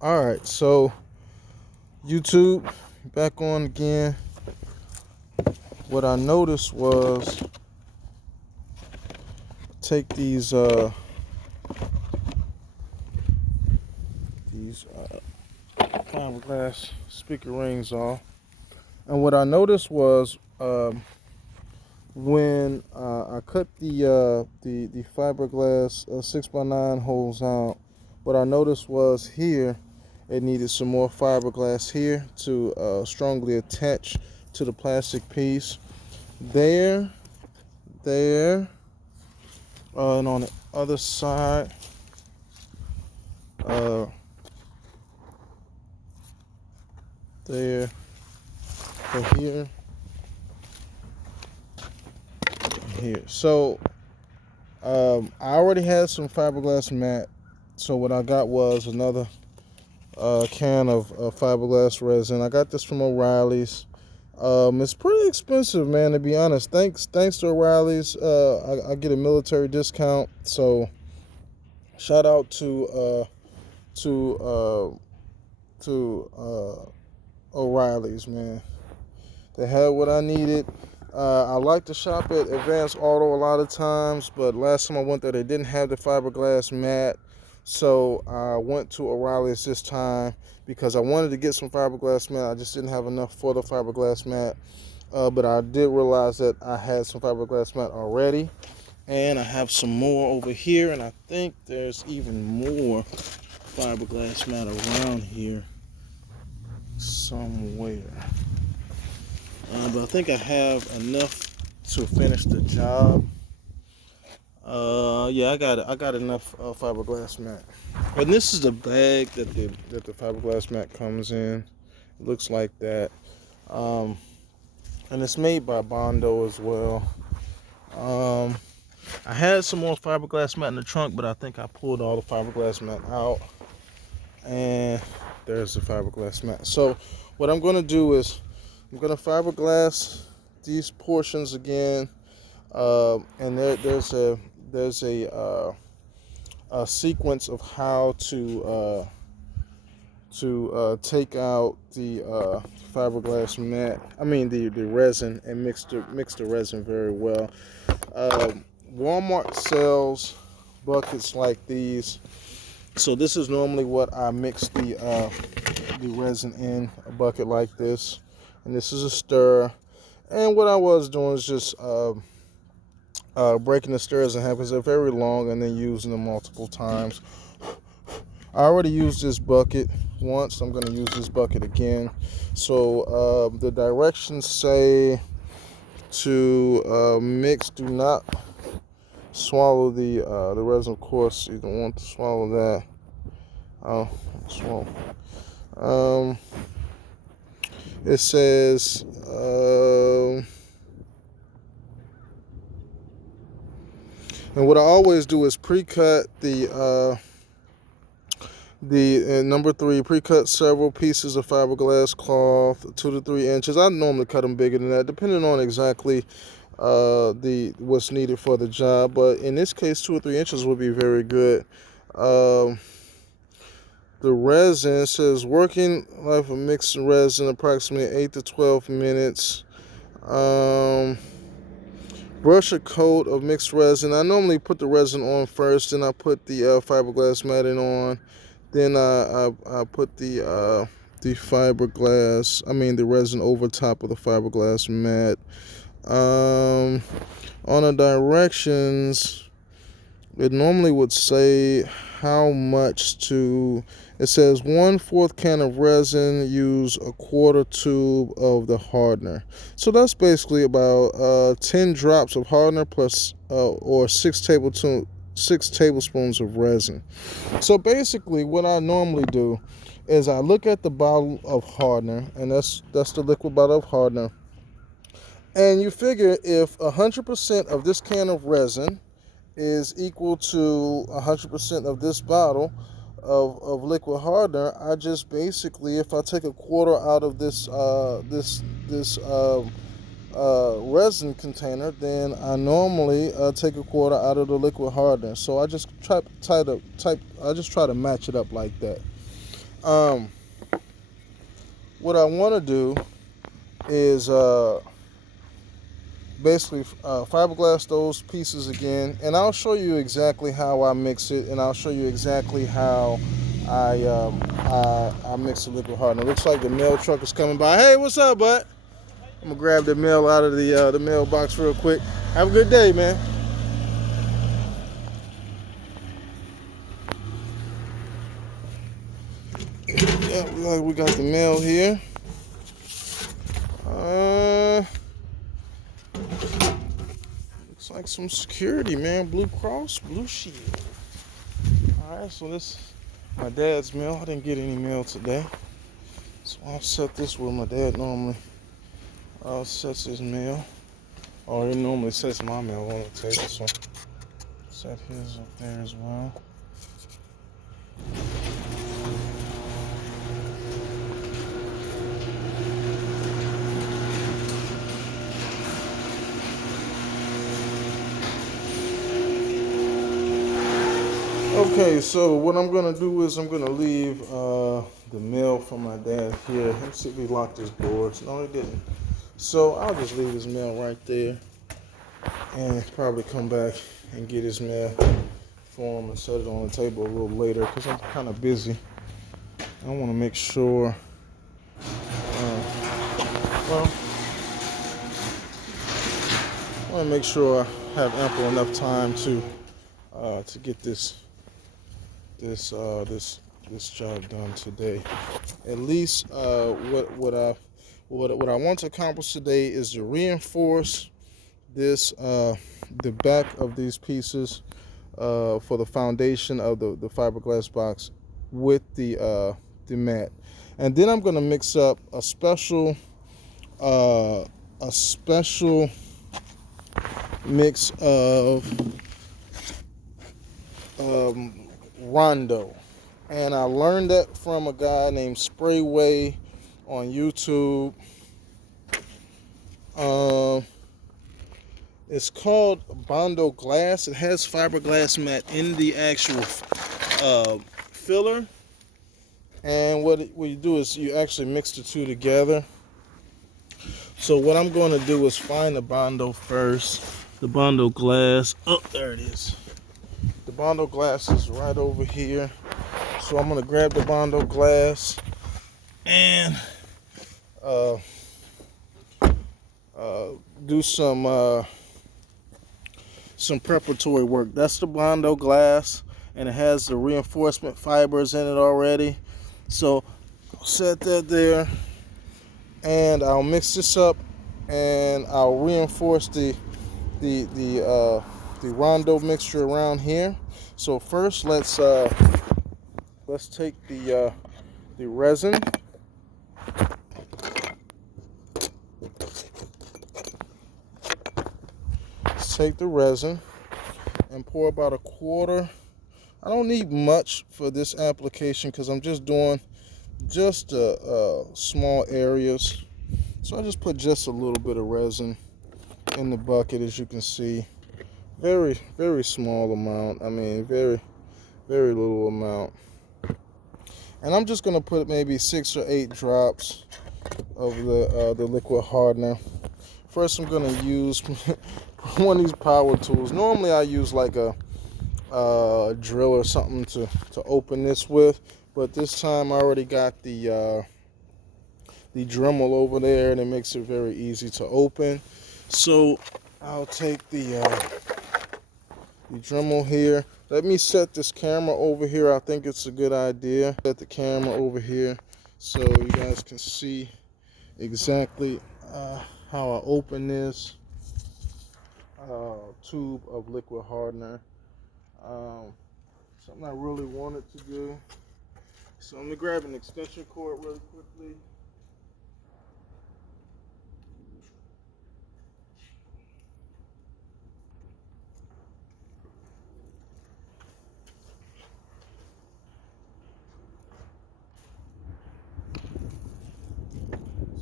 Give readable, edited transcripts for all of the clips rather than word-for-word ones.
All right, so YouTube, back on again. What I noticed was take these fiberglass speaker rings off, and what I noticed was when I cut the fiberglass 6x9 holes out, what I noticed was here it needed some more fiberglass here to strongly attach to the plastic piece. There, there, and on the other side, uh, there, and here, and here. So I already had some fiberglass mat. So what I got was another can of fiberglass resin. I got this from O'Reilly's. It's pretty expensive, man. To be honest, thanks to O'Reilly's, I get a military discount. So shout out to O'Reilly's, man. They had what I needed. I like to shop at Advanced Auto a lot of times, but last time I went there, they didn't have the fiberglass mat. So I went to O'Reilly's this time because I wanted to get some fiberglass mat. I just didn't have enough for the fiberglass mat. But I did realize that I had some fiberglass mat already. And I have some more over here. And I think there's even more fiberglass mat around here somewhere. But I think I have enough to finish the job. Yeah, I got enough fiberglass mat. And this is the bag that the fiberglass mat comes in. It looks like that. And it's made by Bondo as well. I had some more fiberglass mat in the trunk, but I think I pulled all the fiberglass mat out. And there's the fiberglass mat. So what I'm going to do is I'm going to fiberglass these portions again. And there's a sequence of how to take out the fiberglass mat. I mean the resin, and mix the resin very well. Walmart sells buckets like these. So this is normally what I mix the resin in, a bucket like this, and this is a stir. And what I was doing is just breaking the stirrers in half because they're very long, and then using them multiple times. I already used this bucket once. I'm going to use this bucket again. So the directions say to mix. Do not swallow the resin. Of course, you don't want to swallow that. Oh, swallow. It says. And what I always do is pre-cut the number 3, pre-cut several pieces of fiberglass cloth, 2 to 3 inches. I normally cut them bigger than that, depending on exactly what's needed for the job. But in this case, 2 or 3 inches would be very good. The resin says working life of mixed resin approximately 8 to 12 minutes. Brush a coat of mixed resin. I normally put the resin on first, then I put the fiberglass matting on. Then I put the fiberglass, the resin over top of the fiberglass mat. On the directions, it normally would say how much to. It says 1/4 can of resin, use a quarter tube of the hardener. So that's basically about 10 drops of hardener plus or 6 tablespoons of resin. So basically what I normally do is I look at the bottle of hardener, and that's the liquid bottle of hardener. And you figure if 100% of this can of resin is equal to 100% of this bottle of liquid hardener, I just basically, if I take a quarter out of this resin container, then I normally take a quarter out of the liquid hardener. So I just try to match it up like that. Um, what I want to do is basically fiberglass those pieces again, and I'll show you exactly how I mix it, and I'll show you exactly how I mix the liquid hardener. It looks like the mail truck is coming by. Hey, what's up, bud? I'm gonna grab the mail out of the mailbox real quick. Have a good day, man. Yeah, we got the mail here. Looks like some security, man. Blue Cross, Blue Shield. All right, so this my dad's mail. I didn't get any mail today, so I'll set this where my dad normally sets his mail, or he normally sets my mail on the table. So set his up there as well. Okay, so what I'm gonna do is I'm gonna leave the mail for my dad here. Let's see if he locked his doors. No, he didn't. So I'll just leave his mail right there, and probably come back and get his mail for him and set it on the table a little later because I'm kind of busy. I want to make sure. Well, I want to make sure I have ample enough time to get this job done today. At least what I want to accomplish today is to reinforce this the back of these pieces for the foundation of the fiberglass box with the mat, and then I'm going to mix up a special mix of Rondo, and I learned that from a guy named Sprayway on YouTube. It's called Bondo Glass. It has fiberglass mat in the actual filler, and what you do is you actually mix the two together. So what I'm going to do is find the Bondo first, the Bondo Glass. Oh, there it is. The Bondo Glass is right over here. So I'm going to grab the Bondo Glass and do some preparatory work. That's the Bondo Glass, and it has the reinforcement fibers in it already. So I'll set that there, and I'll mix this up, and I'll reinforce the Rondo mixture around here. So first, let's take the resin. Let's take the resin and pour about a quarter. I don't need much for this application because I'm just doing small areas. So I just put just a little bit of resin in the bucket, as you can see. Very, very small amount. I mean, very, very little amount. And I'm just going to put maybe 6 or 8 drops of the liquid hardener. First, I'm going to use one of these power tools. Normally, I use like a drill or something to open this with, but this time I already got the Dremel over there, and it makes it very easy to open. So I'll take the Dremel here. Let me set this camera over here. I think it's a good idea. Set the camera over here so you guys can see exactly how I open this tube of liquid hardener. Something I really wanted to do. So I'm gonna grab an extension cord really quickly.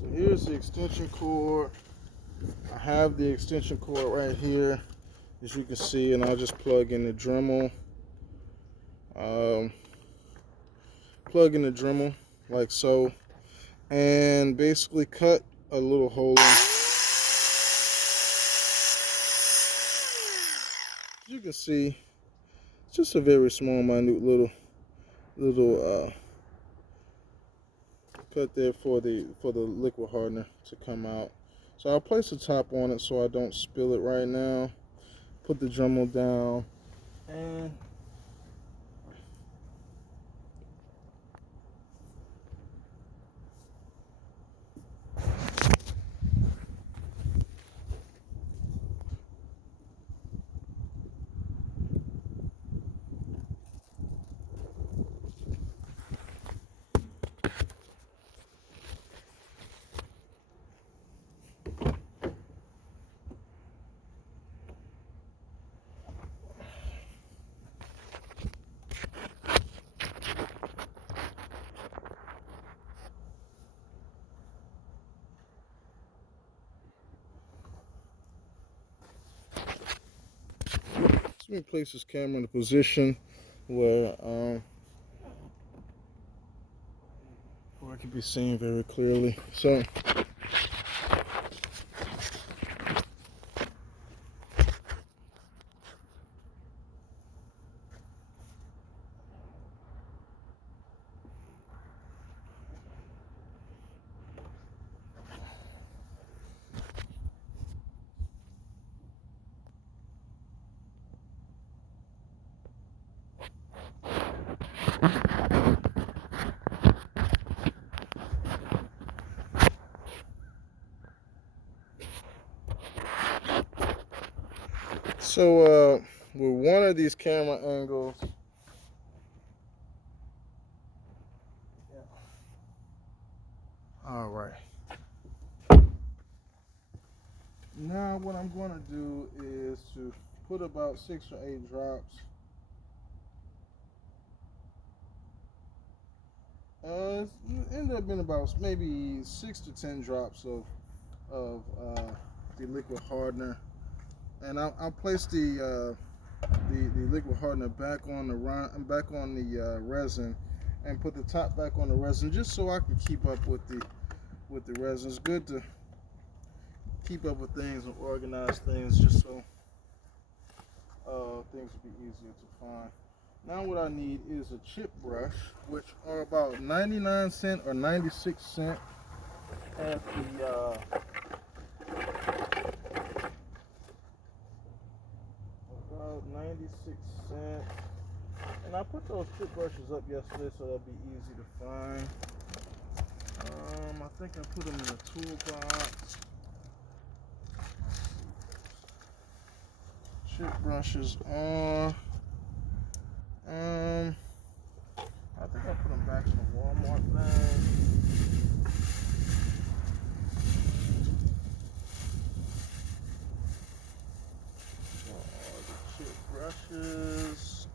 So here's the extension cord. I have the extension cord right here, as you can see, and I'll just plug in the Dremel. plug in the Dremel like so, and basically cut a little hole in. As you can see, it's just a very small, minute little cut there for the liquid hardener to come out. So I'll place the top on it so I don't spill it right now. Put the Dremel down and let me place this camera in a position where I can be seen very clearly. So with one of these camera angles, all right. Now what I'm going to do is to put about 6 or 8 drops. It ended up being about maybe 6 to 10 drops of the liquid hardener, and I'll place the liquid hardener back on the resin, and put the top back on the resin just so I can keep up with the resin. It's good to keep up with things and organize things just so things will be easier to find. Now what I need is a chip brush, which are about 99 cents or 96 cents at the about 96 cents. And I put those chip brushes up yesterday so they'll be easy to find. I think I put them in the toolbox. Chip brushes are I think I put them back in the Walmart bag. The chip brushes.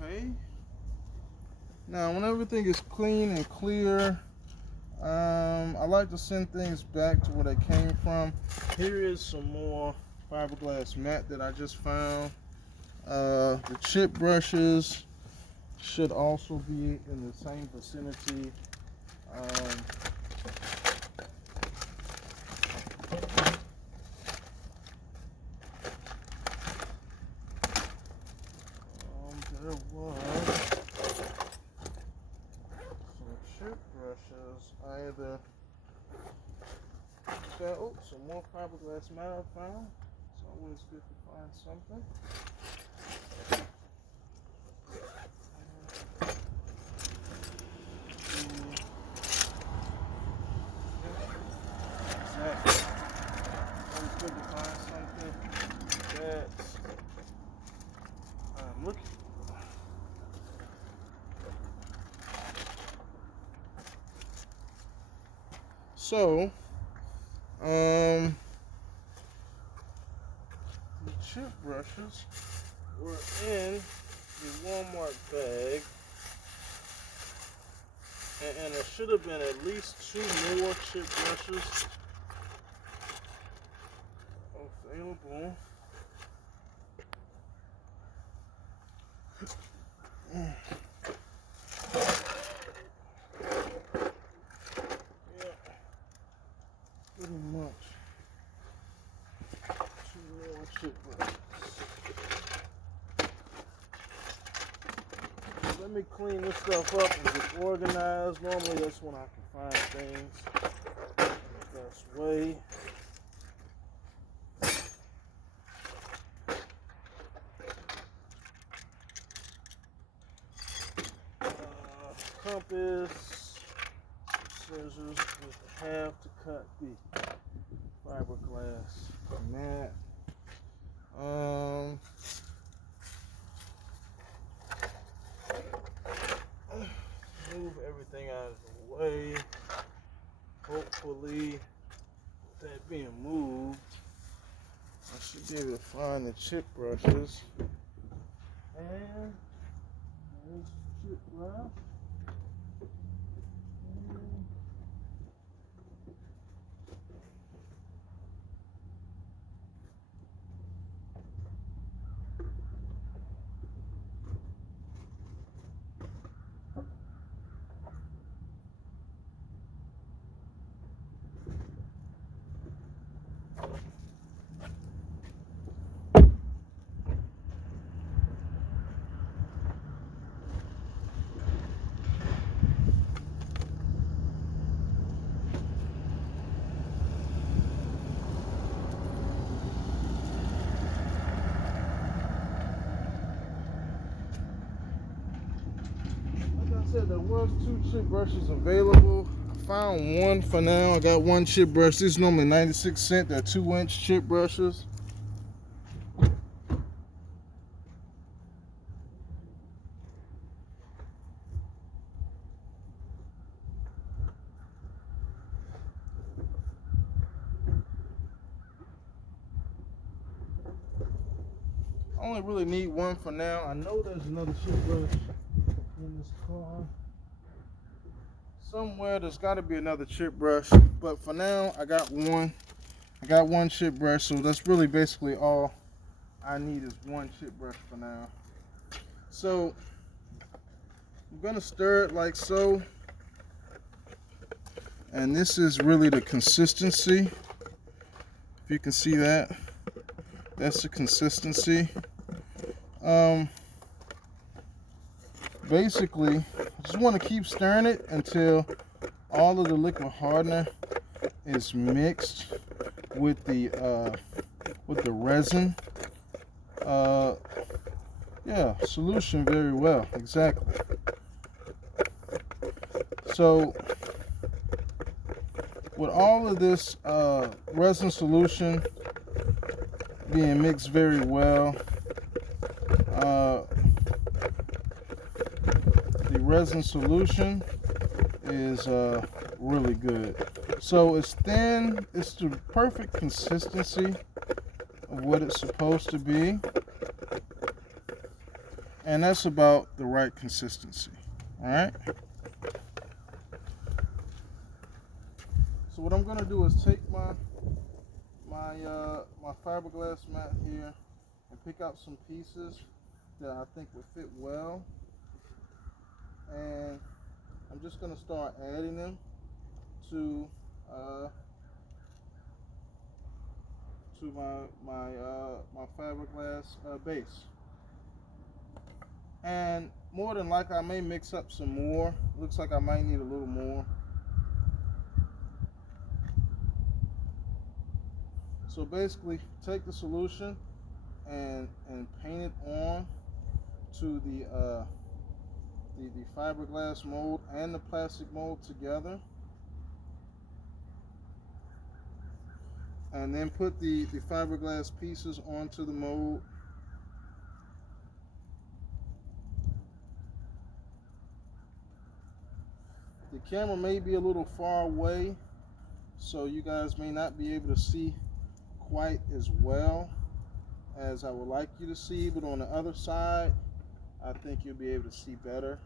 Okay. Now, when everything is clean and clear, I like to send things back to where they came from. Here is some more fiberglass mat that I just found. The chip brushes should also be in the same vicinity. There was some chip brushes. Some more fiberglass mat I found. It's always good to find something. So, the chip brushes were in the Walmart bag, and there should have been at least 2 more chip brushes available. Yeah, pretty much 2 more chip brushes. Let me clean this stuff up and get organized. Normally that's when I can find things the best way. Compass, scissors with half to cut the fiberglass mat. Move everything out of the way. Hopefully, that being moved, I should be able to find the chip brushes. And there's the chip brush. Said there was 2 chip brushes available. I found one for now. I got 1 chip brush. This is normally 96 cents. They're 2-inch chip brushes. I only really need 1 for now. I know there's another chip brush in this car. Somewhere there's got to be another chip brush, but for now I got 1. I got 1 chip brush, so that's really basically all I need is 1 chip brush for now. So I'm gonna stir it like so, and this is really the consistency. If you can see that, that's the consistency. Basically, just want to keep stirring it until all of the liquid hardener is mixed with the resin. Yeah, solution very well, exactly. So with all of this resin solution being mixed very well, the resin solution is really good. So it's thin, it's the perfect consistency of what it's supposed to be, and that's about the right consistency. All right. So what I'm gonna do is take my fiberglass mat here and pick out some pieces that I think would fit well, and I'm just gonna start adding them to my fiberglass base. And more than likely I may mix up some more. Looks like I might need a little more. So basically take the solution and paint it on to the fiberglass mold and the plastic mold together, and then put the fiberglass pieces onto the mold. The camera may be a little far away, so you guys may not be able to see quite as well as I would like you to see, but on the other side I think you'll be able to see better.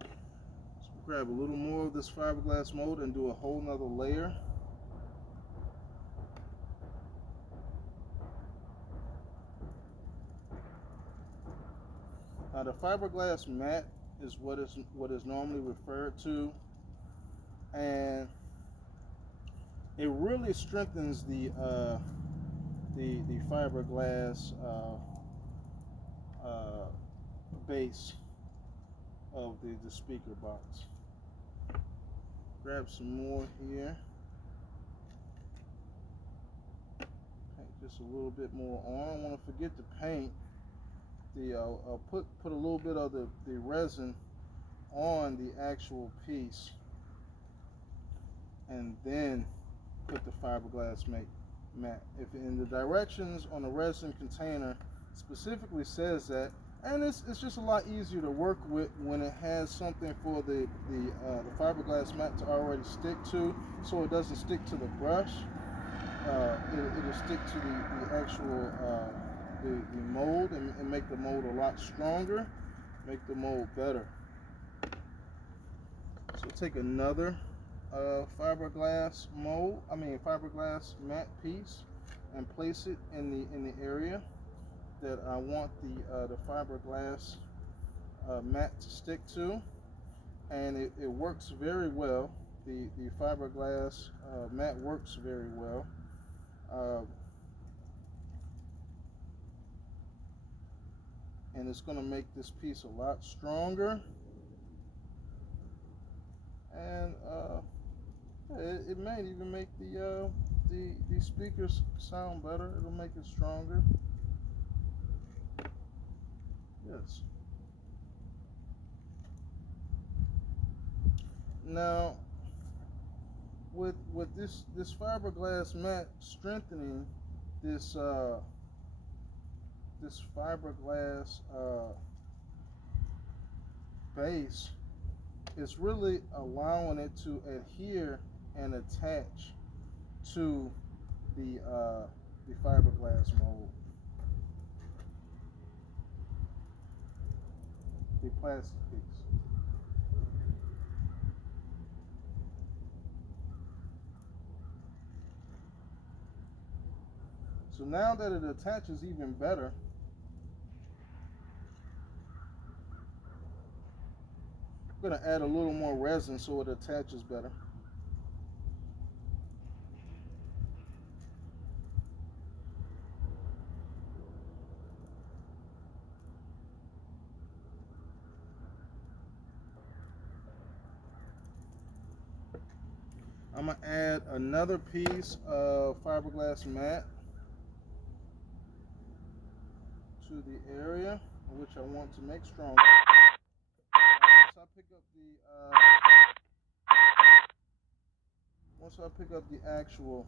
So grab a little more of this fiberglass mold and do a whole nother layer. Now the fiberglass mat is what is normally referred to, and it really strengthens the fiberglass base of the speaker box. Grab some more here. Paint just a little bit more on. I don't want to forget to paint the put a little bit of the resin on the actual piece, and then put the fiberglass mat. If in the directions on the resin container specifically says that, and it's just a lot easier to work with when it has something for the fiberglass mat to already stick to, so it doesn't stick to the brush. It'll stick to the actual the mold, and make the mold a lot stronger, make the mold better. So take another fiberglass mat piece and place it in the area that I want the fiberglass mat to stick to, and it works very well. The fiberglass mat works very well. And it's going to make this piece a lot stronger, and it may even make the speakers sound better. It'll make it stronger. Yes. Now, with this fiberglass mat strengthening this this fiberglass base, it's really allowing it to adhere and attach to the fiberglass mold, the plastic piece. So now that it attaches even better, I'm going to add a little more resin so it attaches better. I'm going to add another piece of fiberglass mat to the area which I want to make stronger. Once I pick up the actual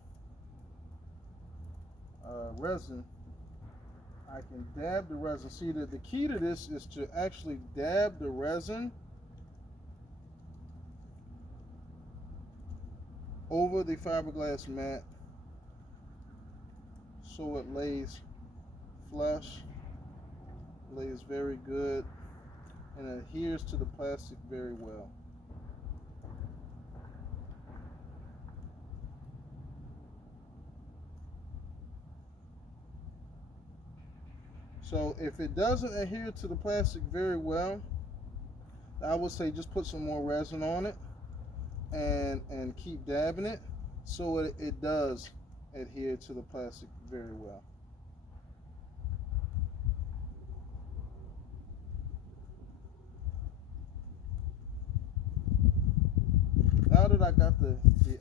resin, I can dab the resin. See, that the key to this is to actually dab the resin over the fiberglass mat so it lays flush, lays very good, and adheres to the plastic very well. So if it doesn't adhere to the plastic very well, I would say just put some more resin on it and keep dabbing it so it does adhere to the plastic very well. Now that I got the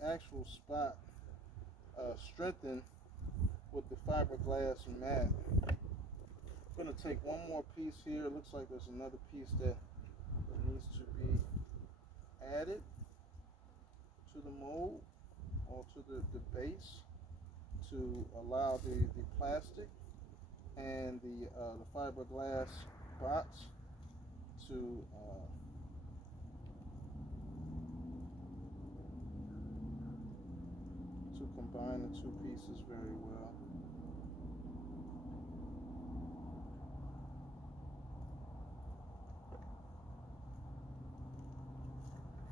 actual spot strengthened with the fiberglass mat, I'm going to take one more piece here. It looks like there's another piece that needs to be added to the mold, or to the base, to allow the plastic and the fiberglass box to combine the two pieces very well.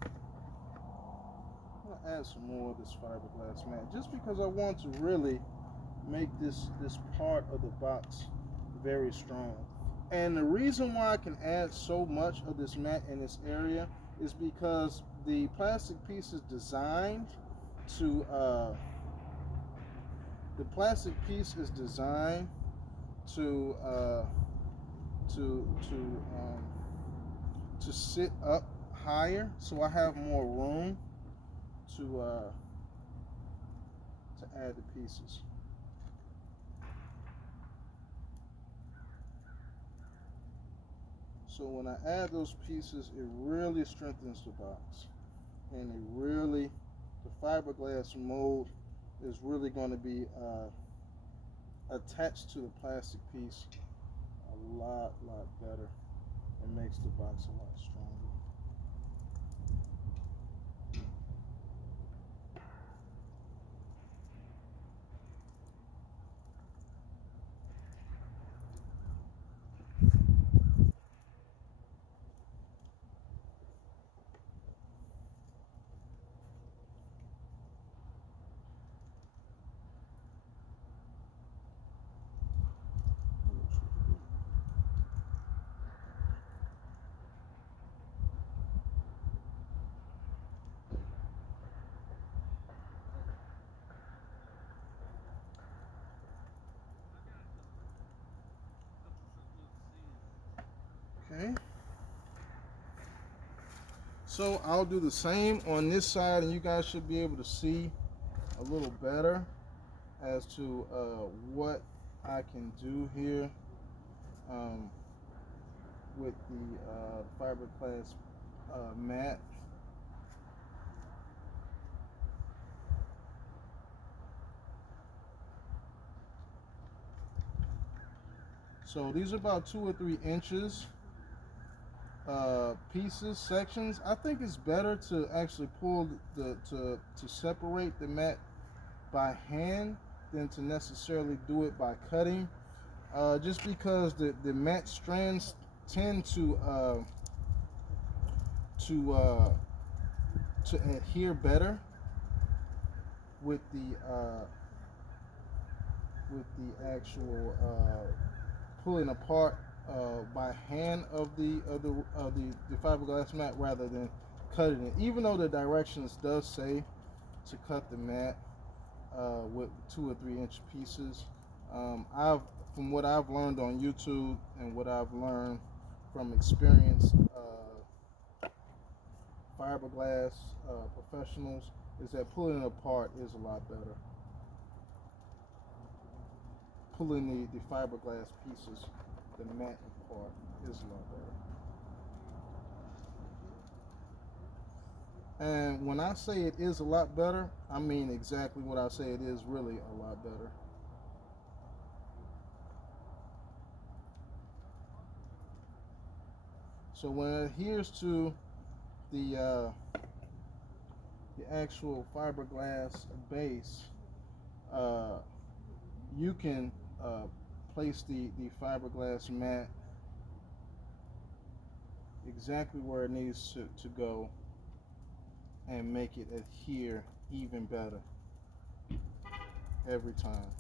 I'm gonna add some more of this fiberglass mat just because I want to really make this part of the box very strong. And the reason why I can add so much of this mat in this area is because the plastic piece is designed to to to sit up higher, so I have more room to add the pieces. So when I add those pieces, it really strengthens the box, and the fiberglass mold is really going to be attached to the plastic piece a lot better. It makes the box a lot stronger. Okay. So I'll do the same on this side, and you guys should be able to see a little better as to what I can do here with the fiberglass mat. So these are about 2 or 3 inches pieces, sections. I think it's better to actually pull to separate the mat by hand than to necessarily do it by cutting, just because the mat strands tend to adhere better with the actual pulling apart by hand of the fiberglass mat rather than cutting it. Even though the directions does say to cut the mat with 2 or 3 inch pieces, from what I've learned on YouTube and what I've learned from experienced fiberglass professionals, is that pulling it apart is a lot better. Pulling the fiberglass pieces, the mat apart, is a lot better. And when I say it is a lot better, I mean exactly what I say. It is really a lot better. So when it adheres to the actual fiberglass base, you can place the fiberglass mat exactly where it needs to go and make it adhere even better every time.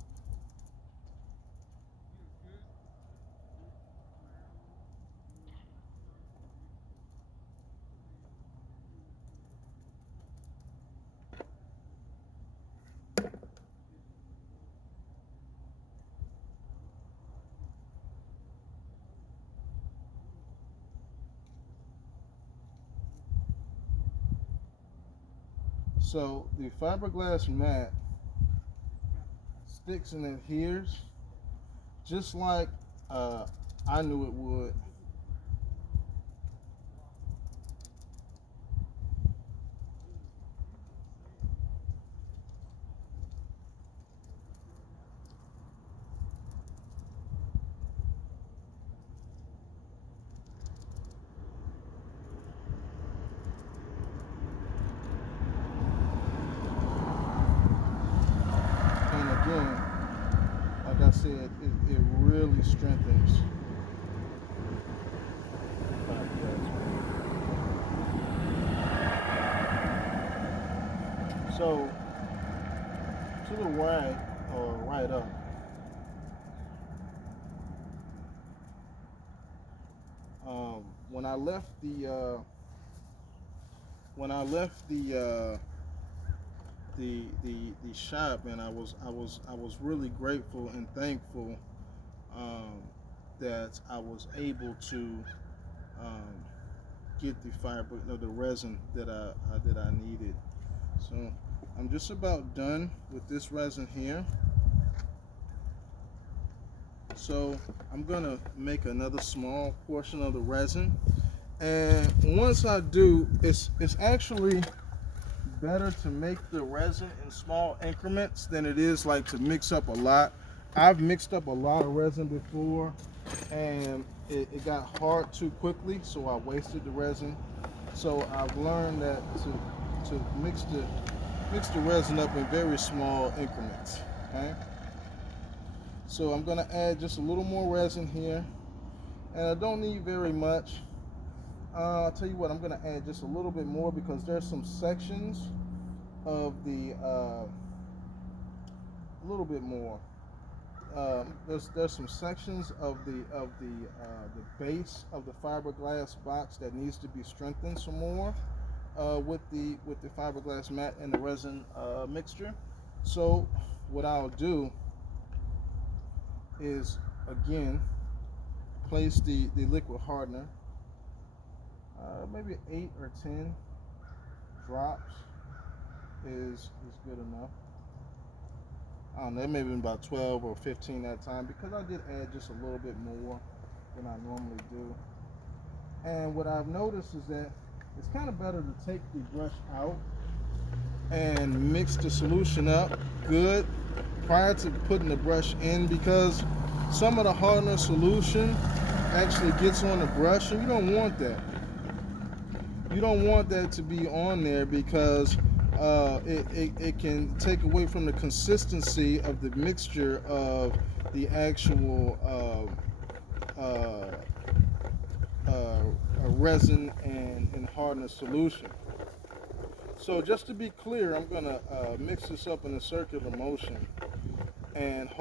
So the fiberglass mat sticks and adheres just like I knew it would. said, it really strengthens fiberglass. So to the right or right up, when I left the shop, and I was really grateful and thankful um, that I was able to um, get the fiber, no, the resin that I needed. So I'm just about done with this resin here. So I'm gonna make another small portion of the resin, and once I do, it's actually better to make the resin in small increments than it is like to mix up a lot. I've mixed up a lot of resin before, and it got hard too quickly, so I wasted the resin. So I've learned that to mix the resin up in very small increments. Okay. So I'm gonna add just a little more resin here, and I don't need very much. I'll tell you what, I'm gonna add just a little bit more because there's some sections of the a little bit more. There's some sections of the base of the fiberglass box that needs to be strengthened some more with the fiberglass mat and the resin mixture. So what I'll do is again place the liquid hardener, maybe 8 or 10 drops is good enough. I don't know, maybe about 12 or 15 that time because I did add just a little bit more than I normally do. And what I've noticed is that it's kind of better to take the brush out and mix the solution up good prior to putting the brush in, because some of the hardener solution actually gets on the brush, and you don't want that. You don't want that to be on there because it can take away from the consistency of the mixture of the actual resin and hardener solution. So just to be clear, I'm going to mix this up in a circular motion and